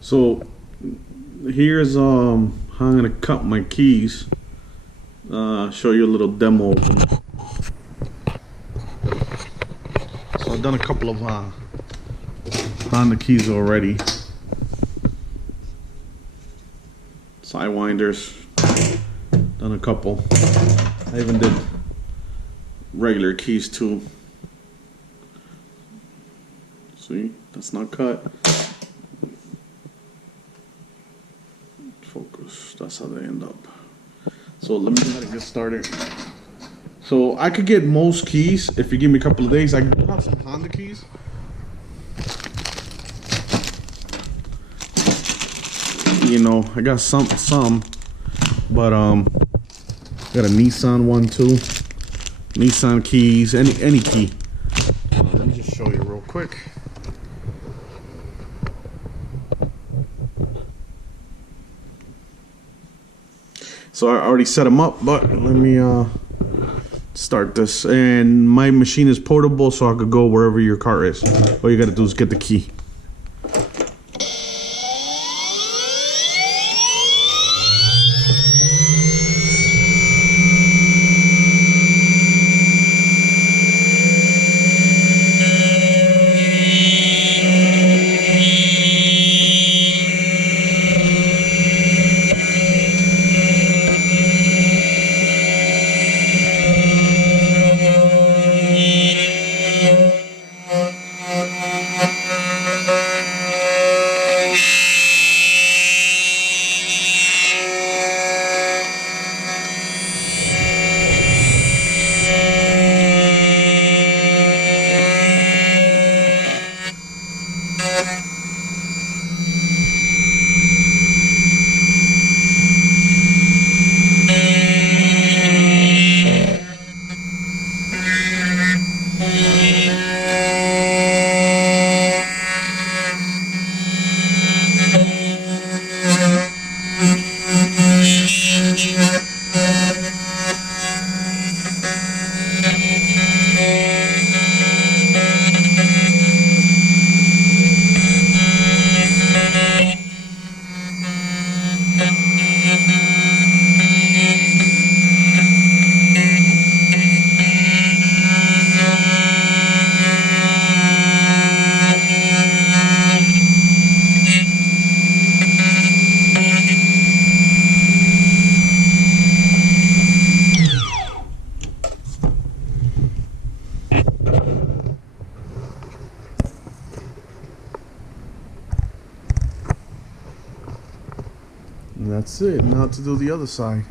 So here's how I'm gonna cut my keys. Show you a little demo of them. So I've done a couple of Honda keys already. Sidewinders, done a couple. I even did regular keys too. See, that's not cut. Focus, that's how they end up. So let me go ahead and get started. So I could get most keys if you give me a couple of days. I can put out some Honda keys. You know, I got some, but got a Nissan one too. Nissan keys, any key. Let me just show you real quick. So I already set them up, but let me start this. And my machine is portable, so I could go wherever your car is. All you gotta do is get the key. And that's it. Now to do the other side.